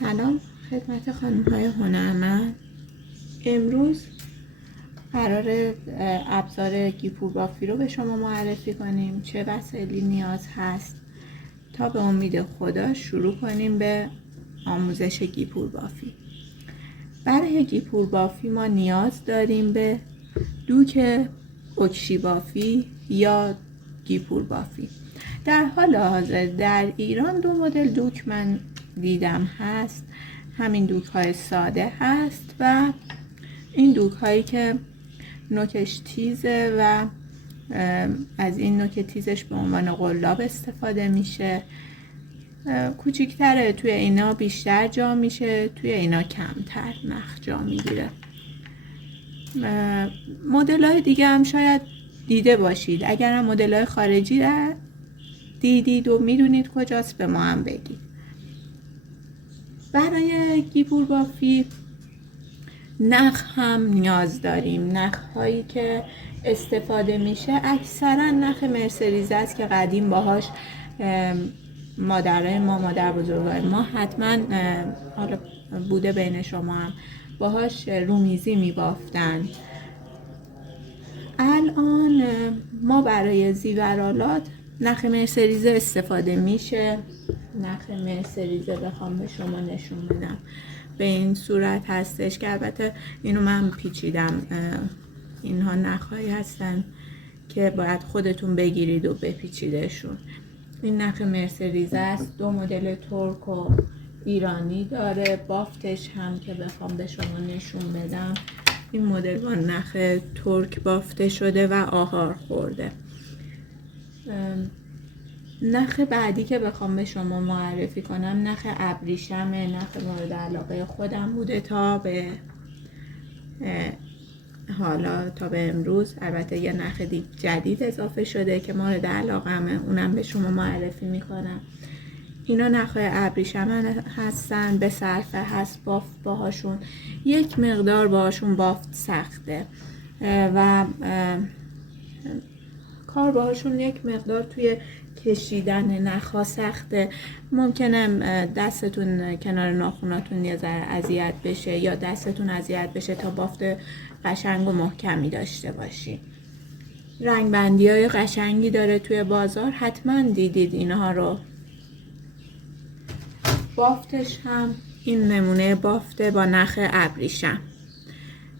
سلام خدمت خانم‌های هنرمند. امروز قرار ابزار گیپور بافی رو به شما معرفی کنیم، چه وسایلی نیاز هست تا به امید خدا شروع کنیم به آموزش گیپور بافی. برای گیپور بافی ما نیاز داریم به دوک اکشی بافی یا گیپور بافی. در حال حاضر در ایران دو مدل دوک من دیدم هست. همین دوک های ساده هست و این دوک هایی که نوکش تیزه و از این نوک تیزش به عنوان قلاب استفاده میشه. کوچیکتره، توی اینا بیشتر جا میشه، توی اینا کمتر نخ جا میگیره. مدل های دیگه هم شاید دیده باشید. اگر هم مدل های خارجی دیدید و میدونید کجاست به ما هم بگید. برای گیپور بافی نخ هم نیاز داریم. نخ هایی که استفاده میشه اکثرا نخ مرسریزه است که قدیم باهاش مادر بزرگای ما حتما حالا بوده بین شما هم باهاش رومیزی میبافتن. الان ما برای زیورآلات نخ مرسریزه استفاده میشه. نخ مرسریزه بخوام به شما نشون بدم به این صورت هستش که البته اینو من پیچیدم. اینها نخهایی هستن که باید خودتون بگیرید و بپیچیدشون. این نخ مرسریزه است. دو مدل ترک و ایرانی داره. بافتش هم که بخوام به شما نشون بدم، این مدل با نخ ترک بافته شده و آهار خورده. نخ بعدی که بخوام به شما معرفی کنم نخ ابریشمه. نخ مورد علاقه خودم بوده تا به امروز. البته یه نخ جدید اضافه شده که مورد علاقمه، اونم به شما معرفی میکنم. اینا نخ ابریشم هستن، به صرفه هست بافت باهاشون. یک مقدار باهاشون بافت سخته و کار باهاشون یک مقدار توی کشیدن نخها سخته. ممکنه دستتون کنار ناخوناتون یه ذره اذیت بشه یا دستتون اذیت بشه تا بافت قشنگ و محکمی داشته باشی. رنگ بندی های قشنگی داره توی بازار، حتما دیدید اینها رو. بافتش هم این نمونه بافته با نخ ابریشم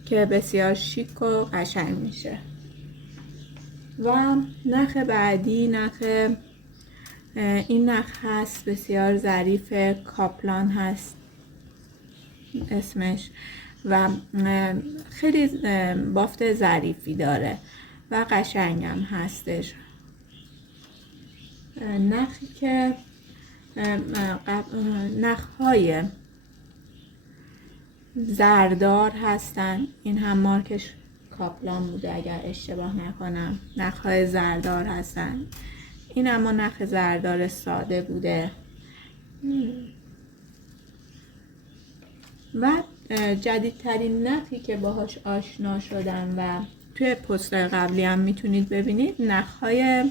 که بسیار شیک و قشنگ میشه. و نخ بعدی این نخ هست، بسیار ظریف، کاپلان هست اسمش و خیلی بافت ظریفی داره و قشنگم هستش. نخی که نخهای زردار هستن، این هم مارکش کاپلان بوده اگر اشتباه نکنم. نخهای زردار هستن. این اما نخ زردار ساده بوده. و جدیدترین نخی که باهاش آشنا شدم و توی پست‌های قبلی هم میتونید ببینید، نخهای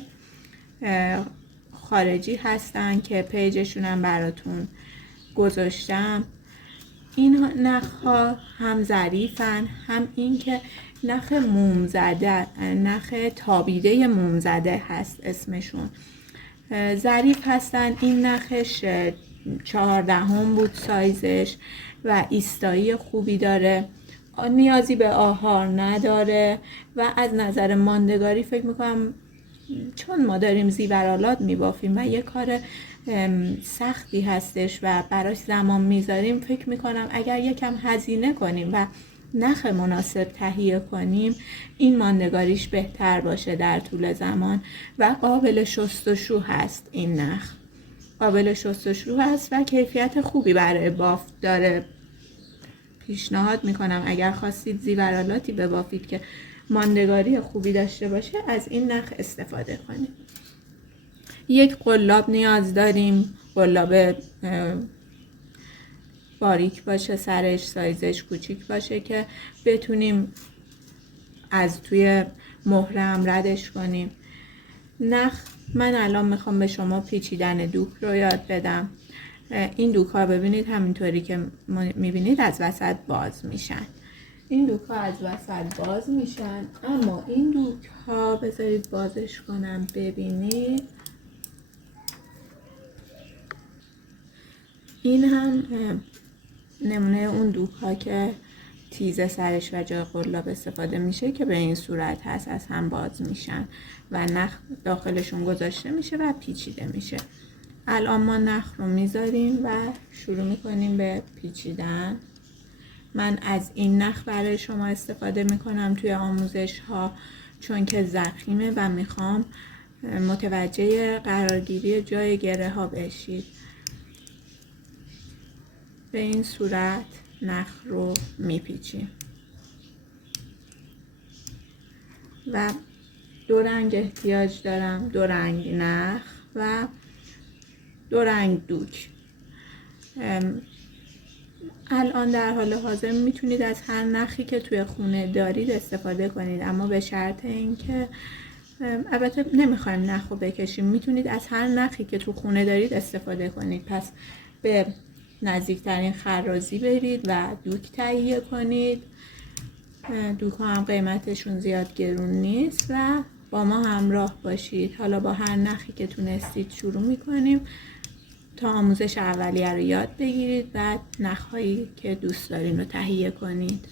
خارجی هستن که پیجشون هم براتون گذاشتم. این نخها هم ظریفن، هم این که نخ موم زده، نخ تابیده موم زده هست اسمشون. ظریف هستن. این نخش 14 بود سایزش و ایستایی خوبی داره، نیازی به آهار نداره و از نظر ماندگاری فکر میکنم چون ما داریم زیورآلات میبافیم و یه کار سختی هستش و براش زمان میذاریم، فکر میکنم اگر یکم هزینه کنیم و نخ مناسب تهیه کنیم این ماندگاریش بهتر باشه در طول زمان و قابل شستشو هست. این نخ قابل شستشو هست و کیفیت خوبی برای بافت داره. پیشنهاد میکنم اگر خواستید زیورآلاتی ببافید که ماندگاری خوبی داشته باشه از این نخ استفاده کنید. یک قلاب نیاز داریم. قلاب باریک باشه، سرش سایزش کوچیک باشه که بتونیم از توی مهره هم ردش کنیم. نخ من الان میخوام به شما پیچیدن دوک رو یاد بدم. این دوک‌ها ببینید همینطوری که میبینید از وسط باز میشن. این دوک‌ها از وسط باز میشن، اما این دوک‌ها بذارید بازش کنم ببینید. این هم نمونه اون دوک‌ها که تیزه سرش و جای قلاب استفاده میشه که به این صورت هست، از هم باز میشن و نخ داخلشون گذاشته میشه و پیچیده میشه. الان ما نخ رو میذاریم و شروع میکنیم به پیچیدن. من از این نخ برای شما استفاده میکنم توی آموزش ها، چون که ضخیمه و میخوام متوجه قرارگیری جای گره ها بشید. به این صورت نخ رو میپیچیم و دو رنگ احتیاج دارم، دو رنگ نخ و دو رنگ دوک. الان در حال حاضر میتونید از هر نخی که توی خونه دارید استفاده کنید، اما به شرط اینکه البته نمیخوایم نخ رو بکشیم، میتونید از هر نخی که تو خونه دارید استفاده کنید. پس به نزدیکترین خرازی برید و دوک تهیه کنید. دوک ها هم قیمتشون زیاد گرون نیست و با ما همراه باشید. حالا با هر نخی که تونستید شروع میکنیم تا آموزش اولیه رو یاد بگیرید، بعد نخهایی که دوست دارین رو تهیه کنید.